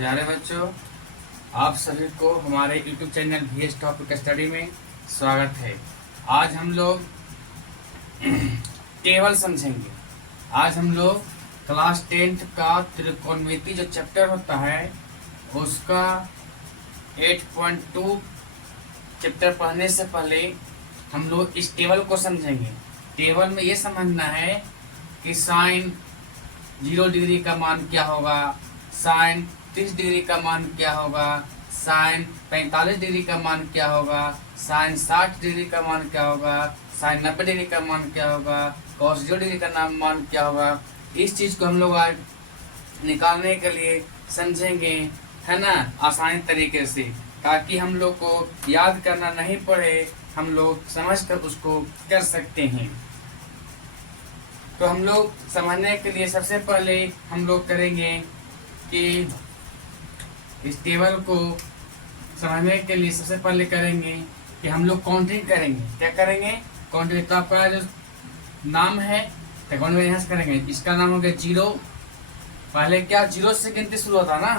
प्यारे बच्चों, आप सभी को हमारे YouTube channel VS topic study में स्वागत है। आज हम लोग टेबल समझेंगे। आज हम लोग क्लास 10th का त्रिकोणमिति जो चैप्टर होता है उसका 8.2 चैप्टर पढ़ने से पहले हम लोग इस टेबल को समझेंगे। टेबल में ये समझना है कि साइन 0 डिग्री का मान क्या होगा, साइन 30 डिग्री का मान क्या होगा, साइन 45 डिग्री का मान क्या होगा, साइन 60 डिग्री का मान क्या होगा, साइन 90 डिग्री का मान क्या होगा, कॉस 0 डिग्री का मान क्या होगा। इस चीज़ को हम लोग आज निकालने के लिए समझेंगे, है ना, आसानी तरीके से, ताकि हम लोग को याद करना नहीं पड़े, हम लोग समझकर उसको कर सकते हैं। तो हम लोग समझने के लिए सबसे पहले हम लोग करेंगे कि इस टेबल को समझने के लिए सबसे पहले करेंगे कि हम लोग काउंटिंग करेंगे। क्या करेंगे? काउंटिंग। तो आपका जो नाम है काउंटिंग यहाँ से करेंगे। इसका नाम हो गया 0। पहले क्या 0 से गिनती शुरू होता ना,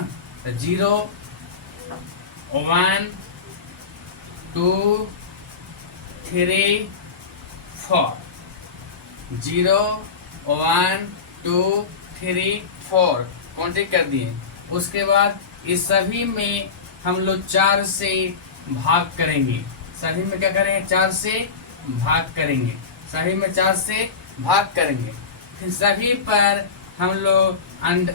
तो 0 1 2 3 4, 0 1 2 3 4 काउंटिंग कर दिए। उसके बाद इस सभी में हम लोग 4 से भाग करेंगे। सभी में क्या करेंगे? 4 से भाग करेंगे। सभी में 4 से भाग करेंगे। फिर सभी पर हम लोग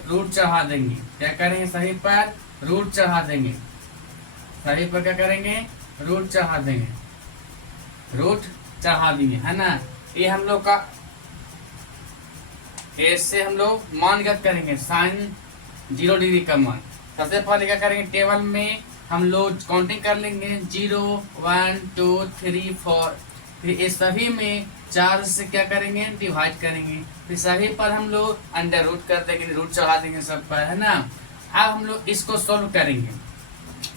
रूट चढ़ा देंगे। क्या करेंगे? सभी पर रूट चढ़ा देंगे। सभी पर क्या करेंगे? रूट चढ़ा देंगे। रूट चढ़ा देंगे, है ना। ये हम लोग का ऐसे हम लोग मान ज्ञात करेंगे। साइन 0 डिग्री का मान सबसे पहले क्या करेंगे? टेबल में हम लोग काउंटिंग कर लेंगे 0 1 2 3 4। फिर इस सभी में 4 से क्या करेंगे? डिवाइड करेंगे। फिर सभी पर हम लोग अंडर रूट कर देंगे, रूट चढ़ा देंगे सब पर, है ना। अब हम लोग इसको सोल्व करेंगे।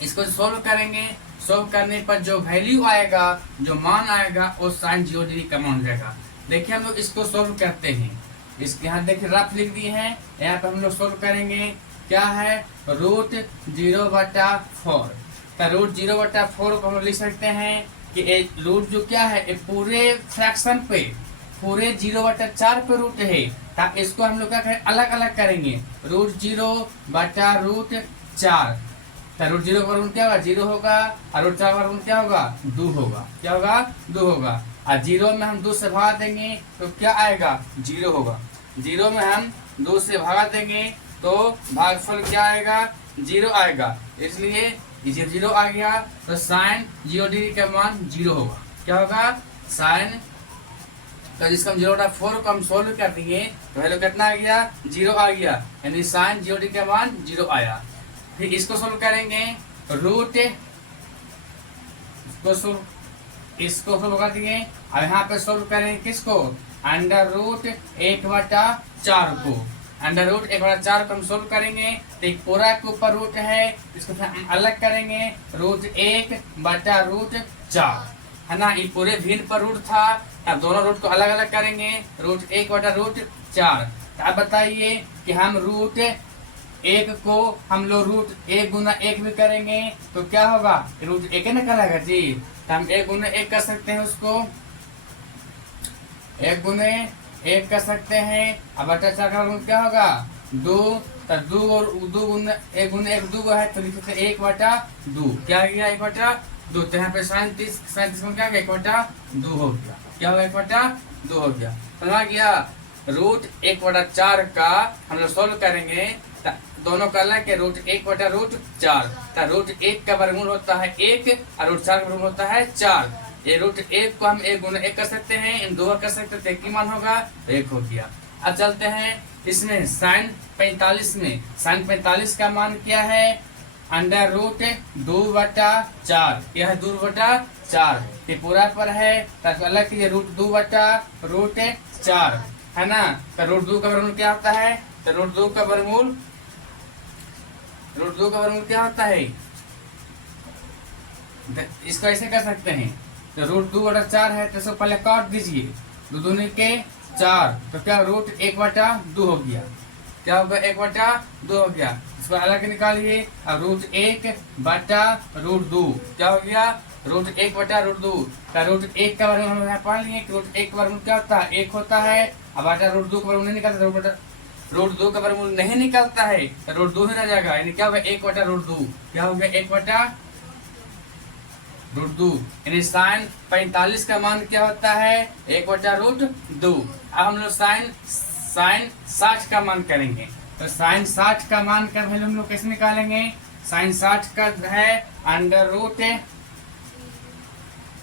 इसको सोल्व करेंगे। सोल्व करने पर जो वैल्यू आएगा, जो मान आएगा, वो साइन 0 डिग्री का मान हो जाएगा। देखिए हम लोग इसको सोल्व करते हैं। इसके यहाँ देखिए रफ लिख दिए हैं। यहाँ पे हम लोग सोल्व करेंगे। क्या है? रूट 0/4। तो रूट 0/4 को हम लिख सकते हैं कि रूट जो क्या है, पूरे फ्रैक्शन पे, पूरे 0/4 पे रूट है। तो इसको हम लोग क्या करें? अलग अलग करेंगे। रूट 0/√4। तो रूट 0 का वर्गमूल क्या होगा? 0 होगा। और रूट 4 का वर्गमूल क्या होगा? 2 होगा। क्या होगा? 2 होगा। और 0 में हम 2 से भगा देंगे तो क्या आएगा? 0 होगा। 0 में हम 2 से भगा देंगे तो भागफल क्या आएगा? 0 आएगा। इसलिए 0 आ गया तो साइन 0 डिग्री का मान 0 होगा। क्या होगा? साइन, तो जिसका हम 0/4 को हम सोल्व कर दिए तो वैल्यू कितना आ गया? 0 आ गया। यानी साइन 0 डिग्री का मान 0 आया। फिर इसको सोल्व करेंगे। रूट इसको सोल्व कर दिए। अब यहाँ पे सोल्व करेंगे किसको? √1/4 को। √1/4 को हम सोल्व करेंगे तो एक पूरा के ऊपर रूट है, इसको फिर हम अलग करेंगे। √1/√4, है ना। ये पूरे भिन्न पर रूट था। अब दोनों रूट को अलग अलग करेंगे। √1/√4। अब बताइए कि हम √1 को हम लोग √1 गुना 1 भी करेंगे तो क्या होगा? √1 ना करेगा जी। तो हम 1 गुना 1 कर सकते हैं। उसको 1 गुने 1 कर सकते हैं। अब बटा 4 का वर्गमूल क्या होगा? 2। तो 2 और 2 गुना 1 गुना 1 2 है तो लिखते 1/2। क्या गया? 1/2। तो यहाँ पे साइन 30 में क्या गया? 1/2 हो गया। क्या होगा? 1/2 हो गया। समझ गया? √1/4 का हम लोग सोल्व करेंगे। दोनों का अलग है। √1/√4। तो √1 का वर्गमूल होता है 1 और √4 का वर्गमूल होता है 4। ये √1 को हम 1 गुना 1 कर सकते हैं, इन 2 कर सकते हैं, तो 1 ही मान होगा, 1 हो गया। अब चलते हैं इसमें साइन 45 में। साइन 45 का मान क्या है? √2/4। यह है 2/4। ये पूरा पर है तो अलग कीजिए। √2/√4, है ना। तो √2 का वर्गमूल क्या होता है? तो √2 का वर्गमूल क्या होता है? इसको ऐसे कर सकते हैं। तो √2/4 है तो इसको पहले काट दीजिए। 2 दूनी के 4, तो क्या √1/2 हो गया। क्या होगा? 1/2 हो गया। इसको अलग निकालिए। अब रूट 1 बटा रूट 2 क्या हो गया, रूट 1 बटा रूट 2 का रूट 1 का वर्गमूल हम यहाँ पढ़ लिए कि रूट 1 का वर्गमूल क्या होता है, 1 होता है। अब बटा रूट 2 का वर्गमूल नहीं निकलता, रूट 2 का वर्गमूल नहीं निकलता है तो रूट 2 ही रह जाएगा, यानी क्या होगा 1 बटा रूट 2, क्या हो गया 1 बटा रूट 2, यानी साइन 45 का मान क्या होता है 1 बटा रूट 2। अब हम लोग साइन 60 का मान करेंगे, तो साइन 60 का मान का वैल्यू हम लोग कैसे निकालेंगे, साइन 60 का है अंडर रूट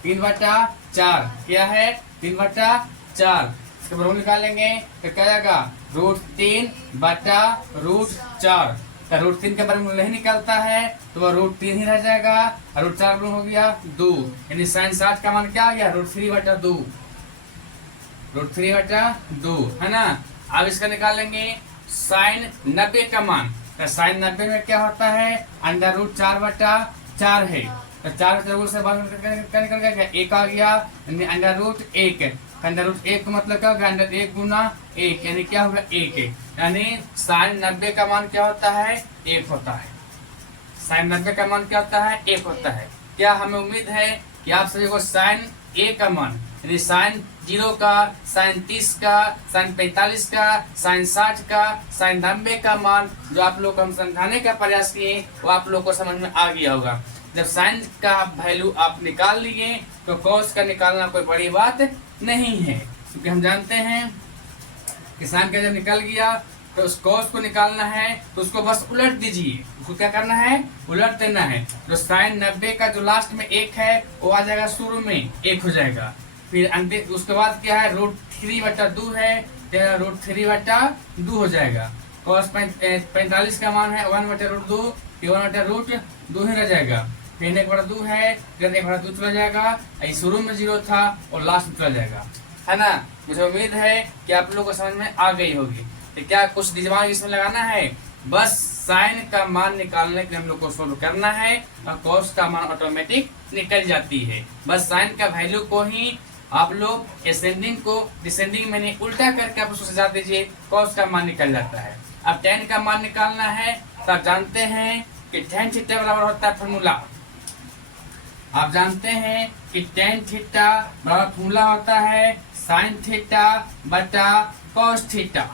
3/4, क्या है 3/4, इसका वर्गमूल निकालेंगे तो क्या आएगा रूट 3/√4 का रूट 3 का वर्गमूल नहीं निकलता है तो वह रूट 3 ही रह जाएगा, और रूट 4 वर्गमूल हो गया 2, यानी साइन 60 का मान क्या आ गया रूट 3/2, रूट 3/2 है ना। अब इसका निकालेंगे साइन 90 का मान, तो साइन 90 में क्या होता है अंडर रूट 4/4 है, तो 4 से बाहर निकल गया 1 आ गया, यानी अंडर रूट 1, अंडर रूट 1 का मतलब क्या होगा अंडर 1 गुना 1, यानी क्या होगा 1, यानी साइन 90 का मान क्या होता है 1 होता है, साइन 90 का मान क्या होता है 1 होता है। क्या हमें उम्मीद है कि आप सभी को साइन ए का मान यानी साइन 0 का, साइन 30 का, साइन 45 का, साइन 60 का, साइन 90 का मान जो आप लोग को हम समझाने का प्रयास किए वो आप लोग को समझ में आ गया होगा। जब साइन का वैल्यू आप निकाल लिए तो कॉस का निकालना कोई बड़ी बात नहीं है, क्योंकि हम जानते हैं कि साइन का जब निकल गया तो उस कॉस को निकालना है तो उसको बस उलट दीजिए, उसको क्या करना है उलट देना है। जो साइन 90 का जो लास्ट में 1 है वो आ जाएगा शुरू में 1 हो जाएगा, फिर अंतिम उसके बाद क्या है रूट 3/2 है तो रूट 3/2 हो जाएगा। कॉस 45 का मान है 1/√2, 1/√2 ही रह जाएगा, फिर 1/2 है फिर 1/2 चला जाएगा, शुरू में 0 था और लास्ट में चला जाएगा, है ना। मुझे उम्मीद है कि आप लोगों को समझ में आ गई होगी। तो क्या कुछ दिमाग इसमें लगाना है, बस साइन का मान निकालने के लिए हम लोग को सोल्व करना है और कॉस का मान ऑटोमेटिक निकल जाती है। बस साइन का वैल्यू को ही आप लोग असेंडिंग को डिसेंडिंग में उल्टा करके आप उसको सजा दीजिए, कॉस का मान निकल जाता है। अब tan का मान निकालना है तो आप जानते हैं कि tan थीटा बराबर होता है फॉर्मूला, आप जानते हैं कि tan थीटा बराबर फॉर्मूला होता है साइन थीटा बटा कॉस थीटा,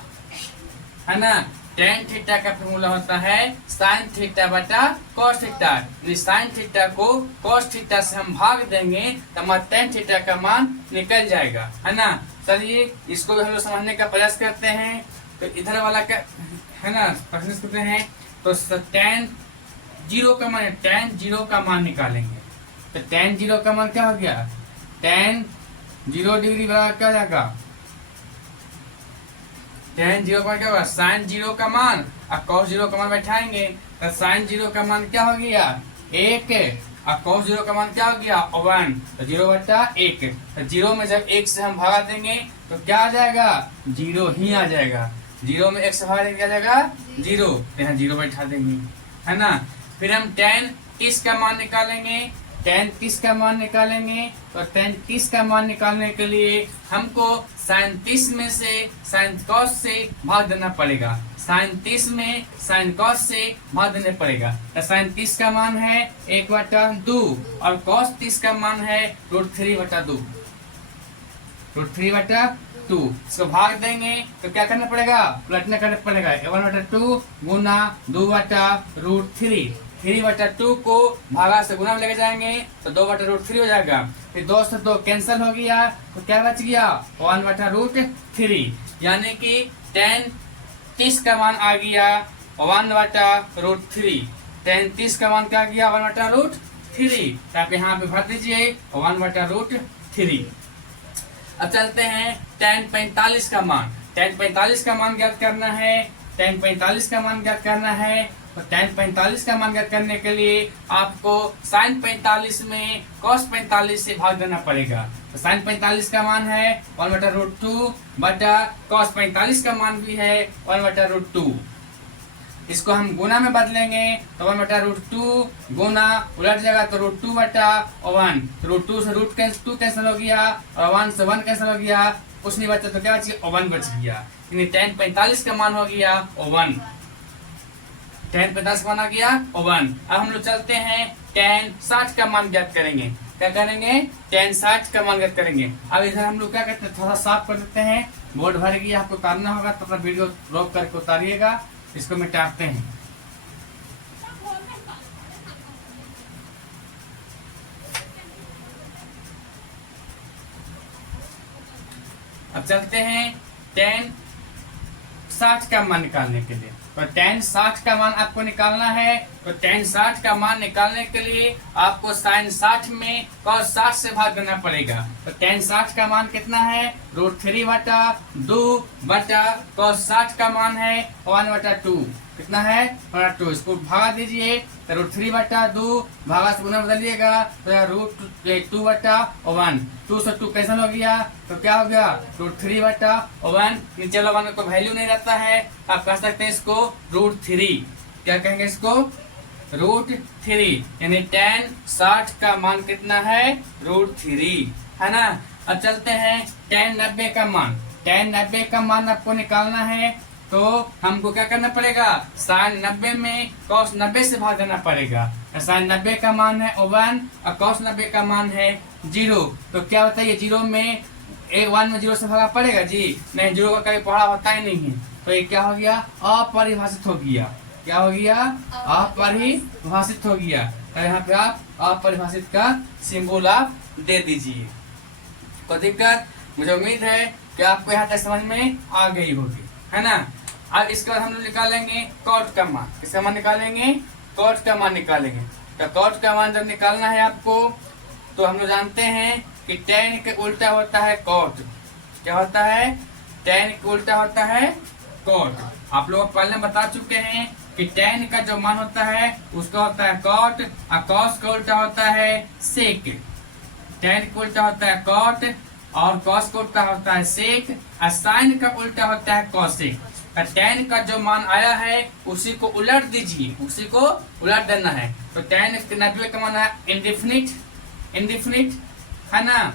है ना। tan थीटा का फॉर्मूला होता है साइन थीटा बटा कॉस थीटा, साइन थीटा को कॉस थीटा से हम भाग देंगे तो हमारा tan थीटा का मान निकल जाएगा, है ना। चलिए इसको भी हम लोग समझने का प्रयास करते हैं। तो इधर वाला क्या है ना प्रश्न करते हैं, तो tan 0 का मान, tan 0 का मान निकालेंगे तो tan 0 का मान क्या हो गया, tan 0 डिग्री बराबर क्या हो जाएगा, tan 0 का क्या होगा साइन 0 का मान और cos 0 का मान बैठाएंगे तो साइन 0 का मान क्या हो गया 1 और cos 0 का मान क्या हो गया 1, तो 0/1, तो 0 में जब 1 से हम भगा देंगे तो क्या आ जाएगा 0 ही आ जाएगा, 0 में 1 से भगा देंगे क्या आ जाएगा 0, तो यहाँ 0 बैठा देंगे, है ना। फिर हम tan 30 का मान निकालेंगे, tan 30 का मान निकालेंगे तो tan 30 का मान निकालने के लिए हमको साइन 30 में से साइन कॉस से भाग देना पड़ेगा, साइन 30 में साइन कॉस से भाग देने पड़ेगा, तो साइन 30 का मान है 1/2 और कॉस 30 का मान है रूट 3/2, रूट 3/2, इसको भाग देंगे तो क्या करना पड़ेगा उलटना करना पड़ेगा, 1/2 गुना 2/√3, 3/2 को भागा से गुना में लेके जाएंगे तो 2/√3 हो जाएगा, फिर 2 से 2 कैंसिल हो गया तो क्या बच गया 1/√3, यानी कि tan 30 का मान आ गया 1/√3, tan 30 का मान क्या आ गया 1/√3, तो आप यहाँ पे भर दीजिए 1/√3। अब चलते हैं tan 45 का मान, tan 45 का मान ज्ञात करना है, tan 45 का मान ज्ञात करना है तो tan 45 का मान ज्ञात करने के लिए आपको sin 45 में cos 45 से भाग देना पड़ेगा, तो sin 45 का मान है 1/√2 बटा cos 45 का मान भी है 1/√2, इसको हम गुना में बदलेंगे तो 1/√2 गुना उलट जाएगा तो √2/1, √2 से √2 कैंसिल हो गया और 1 से 1 कैंसिल हो गया, कुछ नहीं बचा तो क्या बच गया 1 बच गया, यानी tan 45 का मान हो गया 1। tan 45 का मान आ गया 1। अब हम लोग चलते हैं tan 60 का मान ज्ञात करेंगे। क्या करेंगे? tan 60 का मान ज्ञात करेंगे। अब इधर हम लोग क्या करते हैं, थोड़ा साफ कर देते हैं। बोर्ड भर गया, आपको उतारना होगा तो अपना वीडियो रोक करके उतारिएगा। इसको मिटाते हैं। अब चलते हैं tan 60 का मान निकालने के लिए। तो tan 60 का मान आपको निकालना है। तो tan 60 का मान निकालने के लिए आपको sin 60 में cos 60 से भाग देना पड़ेगा। तो tan 60 का मान कितना है? √3/2 बटा cos 60 का मान है 1/2। कितना है? 1/2। इसको भागा दीजिए तो √3/2 भागा से गुना बदलिएगा तो √2/1। 2 से 2 कैंसिल हो गया तो क्या हो गया? √3/1। नीचे वाला मान को वैल्यू नहीं रहता है, आप कह सकते हैं इसको √3। क्या कहेंगे इसको? √3। यानी tan 60 का मान कितना है? √3, है ना। अब चलते हैं tan 90 का मान। tan 90 का मान आपको निकालना है तो हमको क्या करना पड़ेगा? sin 90 में cos 90 से भाग देना पड़ेगा। sin 90 का मान है 1 और cos 90 का मान है 0। तो क्या होता है, ये 0 में 1 में 0 से भागा पड़ेगा जी? नहीं, 0 का कभी पढ़ा होता ही नहीं है। तो ये क्या हो गया? अपरिभाषित हो गया। क्या हो गया? अपरिभाषित हो गया। तो यहाँ पे आप अपरिभाषित का सिंबल आप दे दीजिए। कोई दिक्कत? मुझे उम्मीद है कि आपको यहाँ तक समझ में आ गई होगी, है ना। अब इसके बाद हम लोग निकालेंगे cot का मान। किसका मान निकालेंगे? cot का मान निकालेंगे। तो cot का मान जब निकालना है आपको तो हम लोग जानते हैं कि tan के उल्टा होता है cot। क्या होता है? tan के उल्टा होता है cot। आप लोग पहले बता चुके हैं कि tan का जो मान होता है उसका होता है cot और cos का उल्टा होता है sec। tan का उल्टा होता है cot और cos का उल्टा होता है sec और sin का उल्टा होता है cosec। tan का जो मान आया है उसी को उलट दीजिए, उसी को उलट देना है। तो tan 90 का मान है इंडिफिनिट, है ना,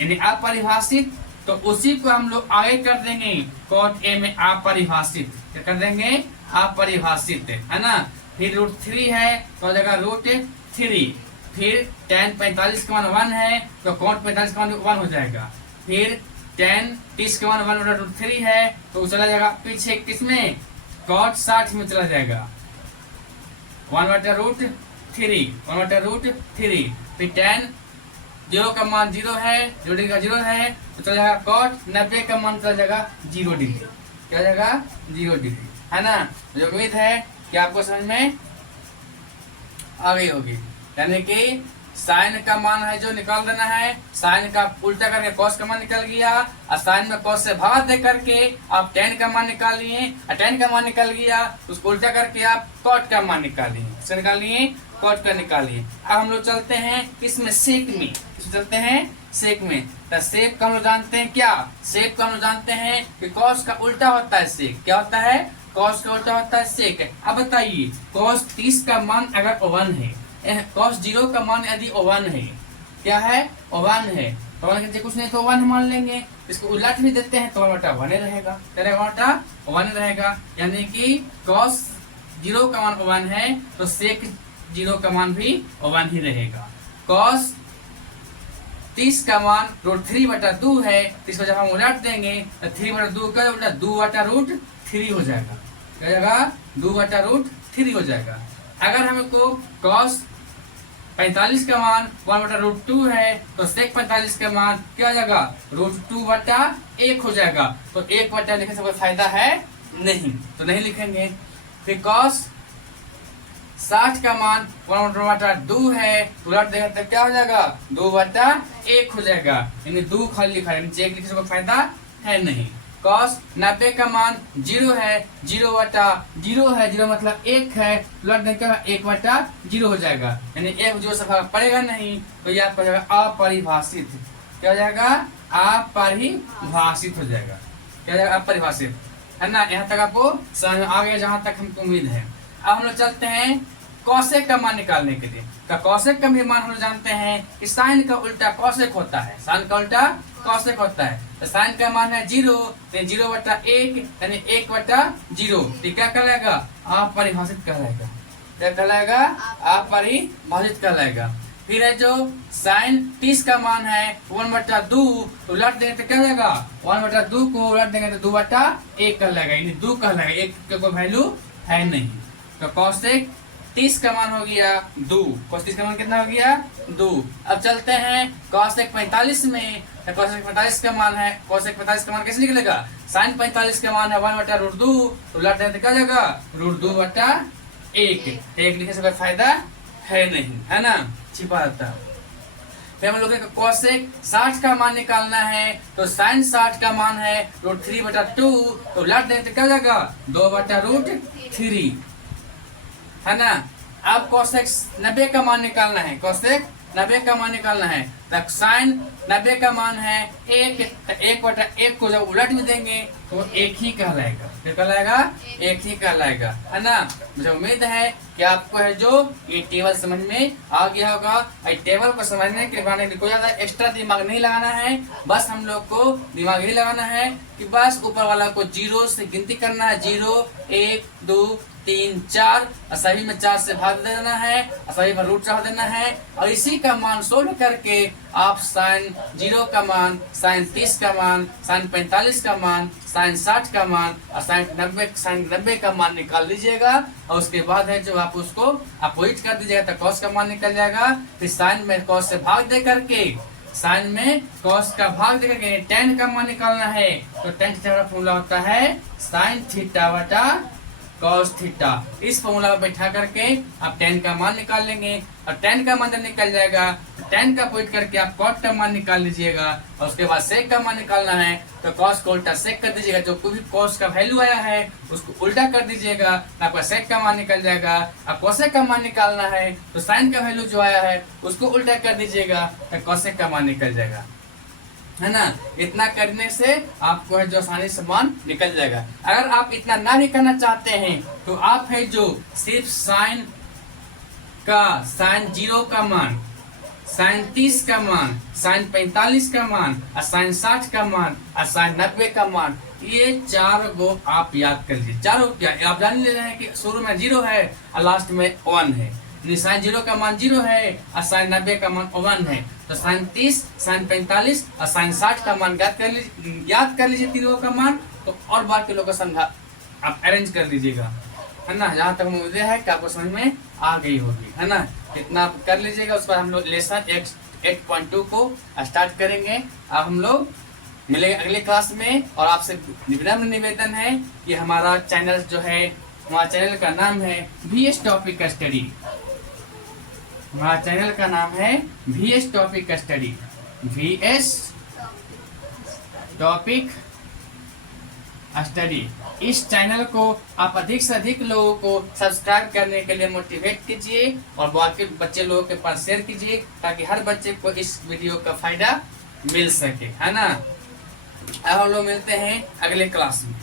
यानी अपरिभाषित। तो उसी को हम लोग आगे कर देंगे cot a में अपरिभाषित। क्या कर देंगे? अपरिभाषित, है ना। फिर √3 है तो जगह √3। फिर tan 45 का मान 1 है तो cot 45 का मान 1 हो जाएगा। फिर tan 30 का मान 1/√3 है तो चला जाएगा पीछे किसमें? cot 60 में चला जाएगा 1/√3। फिर tan 0 का मान 0 है, 0 का 0 है तो चला जाएगा cot 90 का मान चला जाएगा 0 डिग्री। क्या जाएगा? 0 डिग्री, है ना। मुझे उम्मीद है कि आपको समझ में आ गई होगी। यानी कि साइन का मान है जो निकाल देना है, साइन का उल्टा करके cos का मान निकल गया और साइन में cos से भाग दे करके आप tan का मान निकाल लिए और tan का मान निकल गया, उसको उल्टा करके आप cot का मान निकाल लिए। किसका निकाल लिए? cot का निकाल लिए। अब हम लोग चलते हैं इसमें sec में। इसमें चलते हैं sec में। तो sec का हम लोग जानते हैं क्या? sec का हम लोग जानते हैं कि cos का उल्टा होता है sec। क्या होता है? cos का उल्टा होता है sec। अब बताइए cos 30 का मान अगर 1 है, cos 0 का मान यदि 1 है, क्या है? 1 है तो 1 के कुछ नहीं तो 1 मान लेंगे। इसको उलट भी देते हैं तो 1/1 रहेगा। 1 रहेगा। यानी कि cos 0 का मान 1 है तो sec 0 का मान भी 1 ही रहेगा। cos 30 का मान √3/2 है, इसको जब हम उलट देंगे तो 3/2 का उल्टा 2/√3 हो जाएगा। क्या जाएगा? 2/√3 हो जाएगा। अगर हमको cos 45 का मान 1/√2 है तो sec 45 का मान क्या हो जाएगा? √2/1 हो जाएगा। तो 1/1 लिखने से कोई फायदा है नहीं, तो नहीं लिखेंगे। फिर cos 60 का मान 1/2 है, उलट देगा तो क्या हो जाएगा? 2/1 हो जाएगा। यानी 2 खाली लिखा है, नीचे 1 लिखने से कोई फायदा है नहीं। cos 90 का मान 0 है, 0/0 है, 0 मतलब 1 है, उलट देगा 1/0 हो जाएगा। यानी 1 जो से भाग पड़ेगा नहीं तो यह आपका जाएगा अपरिभाषित। क्या हो जाएगा? अपरिभाषित हो जाएगा। क्या जाएगा? अपरिभाषित, है ना। यहाँ तक आपको समझ में आ गया जहां तक हमको उम्मीद है। अब हम लोग चलते हैं cosec का मान निकालने के लिए। तो cosec का भी मान हम लोग जानते हैं कि sin का उल्टा cosec होता है। sin का उल्टा कॉसेक होता है। तो साइन का मान है 0, तो 0/1 यानी 1/0, तो क्या कहलाएगा? अपरिभाषित कहलाएगा। क्या कहलाएगा? अपरिभाषित कहलाएगा। फिर है जो साइन 30 का मान है 1/2, तो उलट देंगे तो क्या हो जाएगा? 1/2 को उलट देंगे तो 2/1 कहलाएगा, यानी 2 कहलाएगा, 1 का कोई वैल्यू है नहीं। तो कॉसेक 30 का मान हो गया 2। cos 30 का मान कितना हो गया? 2। अब चलते हैं cosec 45 में। तो cosec 45 का मान है, cosec 45 का मान कैसे निकलेगा? sin 45 का मान है 1/√2, तो उलट दें तो क्या हो जाएगा? √2/1। एक लिखने से कोई फायदा है नहीं, है ना, छिपा रहता है। फिर हम लोग cosec 60 का मान निकालना है, तो sin 60 का मान है √3/2, तो उलट दें तो क्या हो जाएगा? 2/√3, है ना। अब cosec 90 का मान निकालना है, cosec 90 का मान निकालना है, तो sin 90 का मान है 1, तो 1/1 को जब उलट में देंगे तो 1 ही कहलाएगा। क्या कहलाएगा? 1 ही कहलाएगा, है ना। मुझे उम्मीद है कि आपको है जो ये टेबल समझ में आ गया होगा। इस टेबल को समझने के बाद कोई ज्यादा एक्स्ट्रा दिमाग नहीं लगाना है, बस हम लोग को दिमाग यही लगाना है कि बस ऊपर वाला को 0 से गिनती करना है, 0, 1, 2, 3, 4, और सभी में 4 से भाग देना है, और सभी पर रूट चढ़ा देना है, और इसी का मान सोल्व करके आप sin 0 का मान, sin 30 का मान, sin 45 का मान, sin 60 का मान और sin 90 का मान निकाल लीजिएगा। और उसके बाद है जो आप उसको अपोजिट कर दीजिएगा तो cos का मान निकल जाएगा। फिर sin में cos से भाग दे करके, sin में cos का भाग दे करके tan का मान निकालना है, तो tan थीटा का फॉर्मूला होता है sin θ/cos थीटा। इस फॉर्मूला पर बैठा करके आप tan का मान निकाल लेंगे, और tan का मान जब निकल जाएगा तो tan का पॉइंट करके आप cot का मान निकाल लीजिएगा, और उसके बाद sec का मान निकालना है, तो cos को उल्टा sec कर दीजिएगा। जो कोई भी cos का वैल्यू आया है उसको उल्टा कर दीजिएगा, आपका sec का मान निकल जाएगा। अब cosec का मान निकालना है, तो sin का वैल्यू जो आया है उसको उल्टा कर दीजिएगा, तो cosec का मान निकल जाएगा, है ना। इतना करने से आपको है जो आसानी से मान निकल जाएगा। अगर आप इतना ना भी करना चाहते हैं तो आप है जो सिर्फ sin 0 का मान, sin 30 का मान, sin 45 का मान, और sin 60 का मान, और sin 90 का मान, ये 4 को आप याद कर लीजिए। चारों क्या आप जान ले रहे हैं कि शुरू में 0 है और लास्ट में 1 है। sin 0 का मान 0 है और sin 90 का मान 1 है, तो sin 30, sin 45 और sin 60 का मान याद कर लीजिए तीनों का मान। तो और बार के लोग को समझा आप अरेंज कर लीजिएगा, है ना। जहाँ तक मुझे है कि आपको समझ में आ गई होगी, है ना। इतना आप कर लीजिएगा। उस पर हम लोग लेसन 8.2 को स्टार्ट करेंगे। अब हम लोग मिलेंगे अगले क्लास में, और आपसे विनम्र निवेदन है कि हमारा चैनल जो है, हमारा चैनल का नाम है VS टॉपिक स्टडी। हमारा चैनल का नाम है VS topic study, VS topic study. इस चैनल को आप अधिक से अधिक लोगों को सब्सक्राइब करने के लिए मोटिवेट कीजिए, और बाकी बच्चे लोगों के पास शेयर कीजिए, ताकि हर बच्चे को इस वीडियो का फायदा मिल सके, है ना। अब हम लोग मिलते हैं अगले क्लास में।